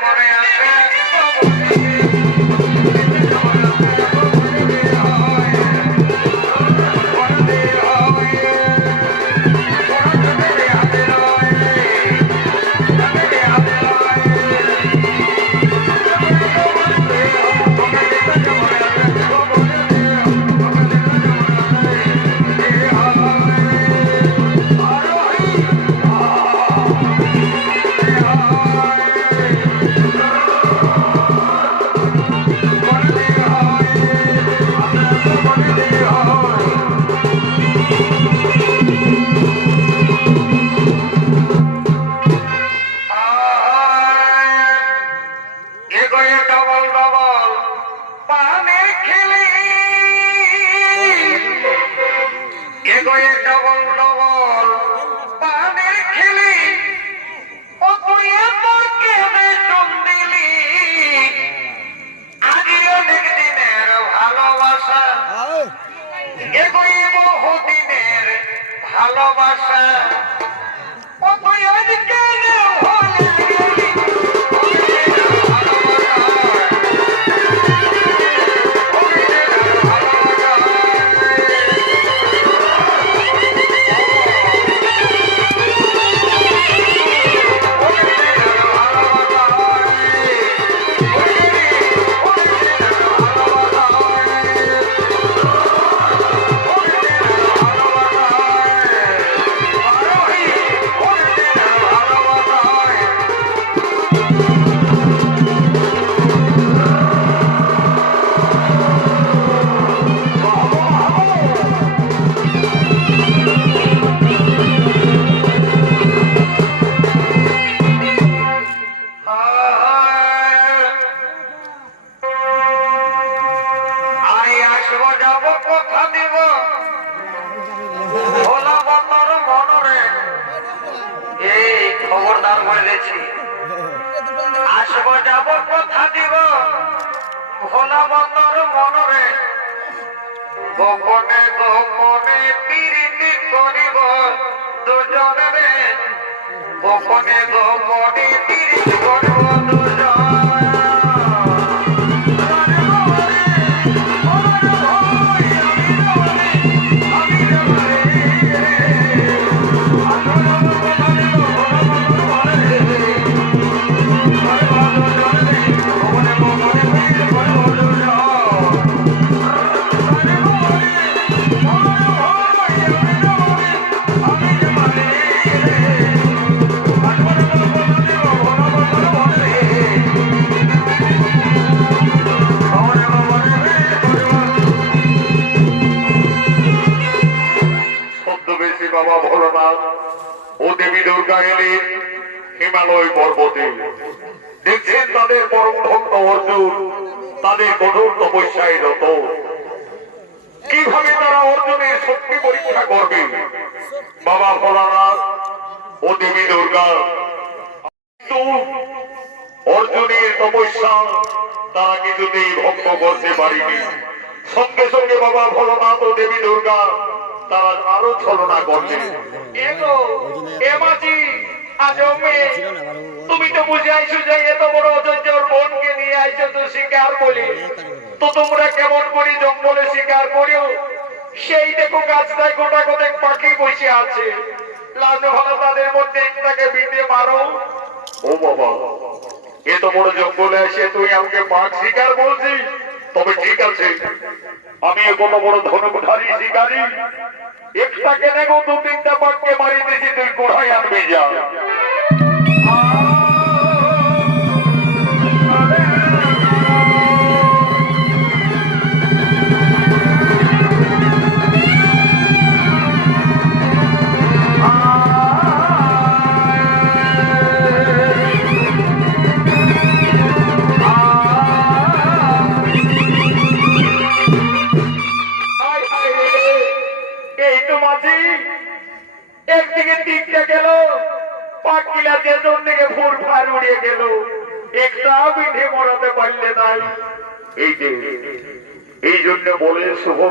লিতে যেমন গোপনে হিমালয় পর্বতে। দেখছেন তাদের পরম ভক্ত অর্জুন, তাদের কঠোর তপস্যায় রত। কীভাবে তারা অর্জুনের শক্তি পরীক্ষা করবে? বাবা ভোলানাথ ও দেবী দুর্গা। কিন্তু অর্জুনের তপস্যা তারা কিছুতেই ভঙ্গ করতে পারেনি। সঙ্গে সঙ্গে বাবা ভোলানাথ ও দেবী দুর্গা তারা আরও ছলনা করলেন। এমাজি আজমে তুমি তো বুঝে আইছো যে এত বড় অযোধ্যার বোনকে নিয়ে আইছো তো শিকার বলি। তো তোমরা কেমন করি জঙ্গলে শিকার করিও? সেই দেখো গাছটায় গোটা গোটা পাখি বসে আছে। লাল ভালো তাদের মধ্যে একটাকে বিঁধে মারো। ও বাবা এত বড় জঙ্গলে এসে তুই আমাকে বাঘ শিকার বলছিস? তবে ঠিক আছে, আমি কত বড় ধনুকধারী শিকারী। একটাকে নেব দু তিনটা পাটকে মারি দিয়েছি তুই কোথায় আনবি যা?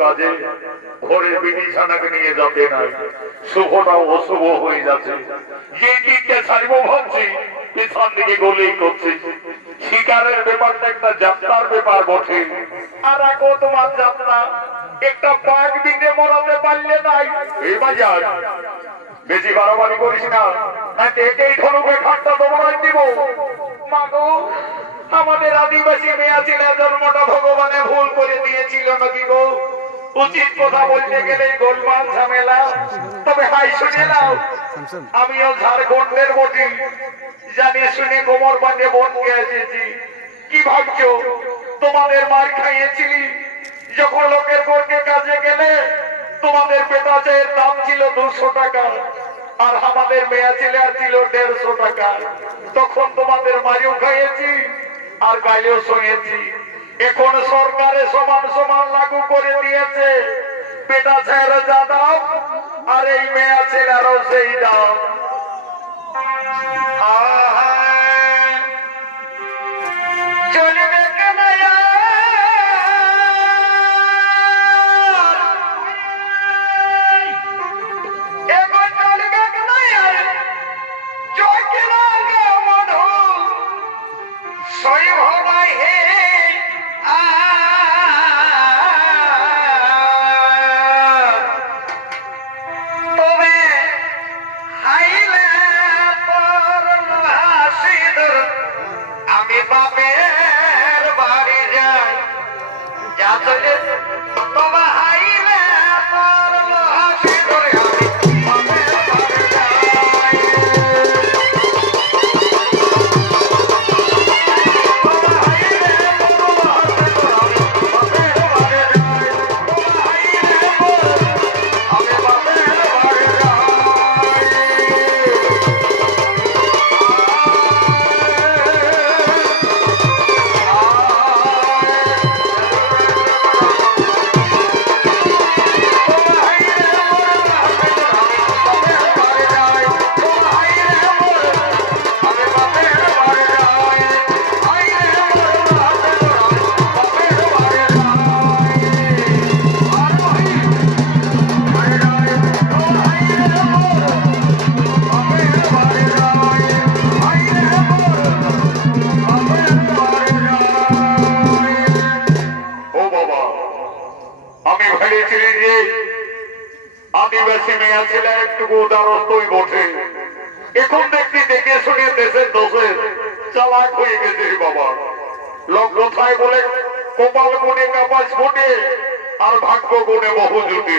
কাজে, ঘরের বিবিছানাকে নিয়ে যাতে নাই শুভটা অশুভ হয়ে যাচ্ছে। যে দিকটা ছাড়বো ভাবছি, পেছন দিকে গলেই করছে। শিকারের ব্যাপারটা একটা যাত্রার ব্যাপার বটে। আর আগো তোমার যাত্রা, একটা পাক দিতে মরাতে পারলে নাই। এই বাজার, বেশি বাড়াবাড়ি করিস না। একেই ধনুকে ঠাট্টা তোমার দিব। মাগো, আমাদের আদিবাসী মেয়া ছিল জন্মটা ভগবানে ভুল করে দিয়েছিল নাকি গো? উচিত কথা বলতে গেলে গোলমাল ঝামেলা। তবে হাই, শুনে নাও। আমিও ঝাড়খণ্ডের বটি। জানিয়ে শুনে কোমর বাঁধে বনকে এসেছি কি ভাবছ? তোমাদের মার খাইয়েছিলি? যখন লোকের ঘরকে কাজে গেলে, তোমাদের পেটাচের দাম ছিল দুশো টাকা, আর আমাদের মেয়া ছেলে ছিল দেড়শো টাকা। তখন তোমাদের মারিও খাইয়েছি, আর গাইও শুনেছি এখন সরকারে সমান সমান লাগু করে দিয়েছে। বেটা ছেলে যা দাম আর এই মেয়া ছেলেরও সেই আহায়, চলবে যা চলে ভেবেছিলি যে আদিবাসী মেয়া ছেলে একটুকু দ্বারস্থই বটে। এখন দেখছি, দেখে শুনে দেশের দোষের চালাক হয়ে গেছে বাবা। লোক কথায় বলে কপাল গুণে কাপাস ফুটে আর ভাগ্য গুণে বহু জুটে।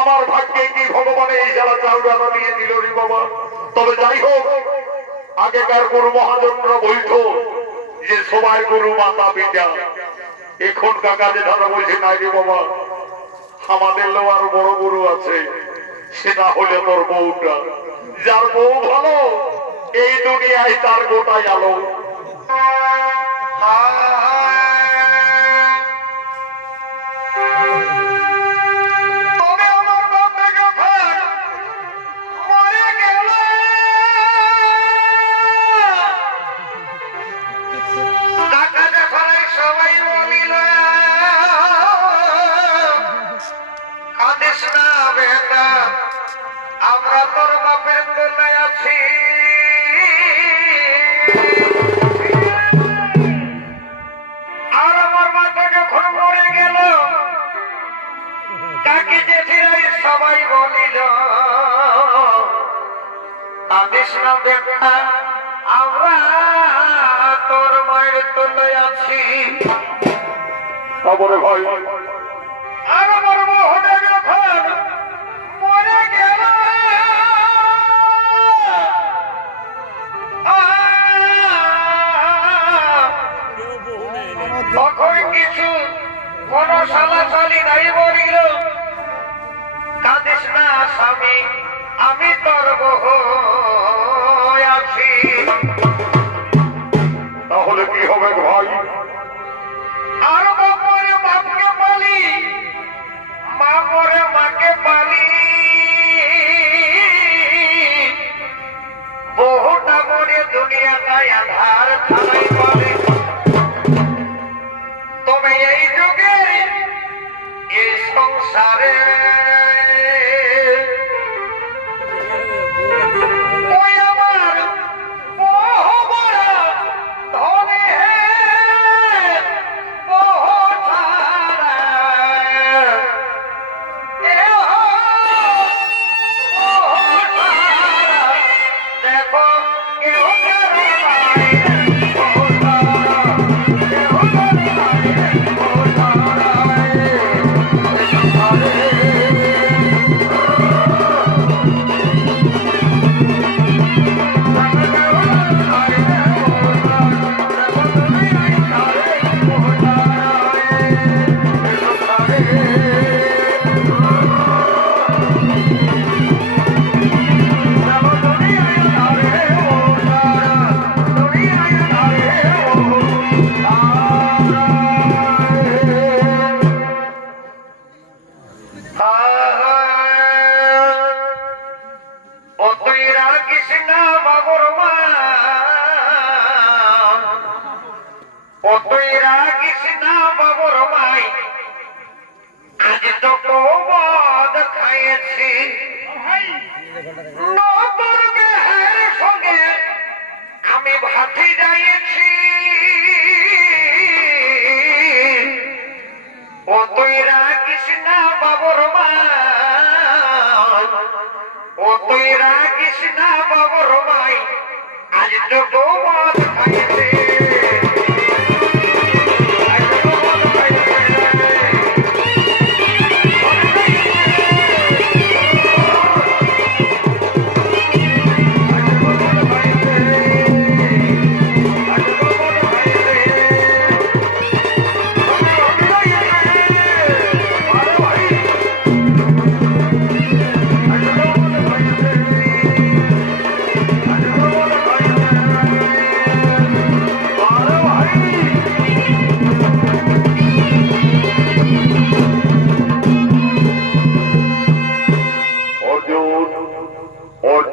আমার ভাগ্যে কি ভগবানের এই সারা চাউডাটা দিয়ে দিল রে বাবা? তবে যাই হোক, আগেকার গুরু মহাজনরা বলতো যে সবাই গুরু মাতা পিতা এখন কাকা দাদা বলছে নাই রে বাবা আমাদের লোয়ার বড় বড় আছে, সেটা হলে তোর বউটা। যার বউ ভালো, এই দুনিয়ায় তার গোটাই আলো। তবে কাঁদিস না আমরা তোর বাপের তুলনায় আছি। আর আমার মাথা যখন মরে গেল কাকি জেঠিরাই সবাই বলিল কাঁদিস না বেটা আমরা তোর মায়ের তুলনায় আছি। ভাই। আর সঙ্গে আমি ভাতি যাইছি ও তুই বাবর মা। ও তুই রাখিস না বাবর ভাই আজ তো মদ খাইছে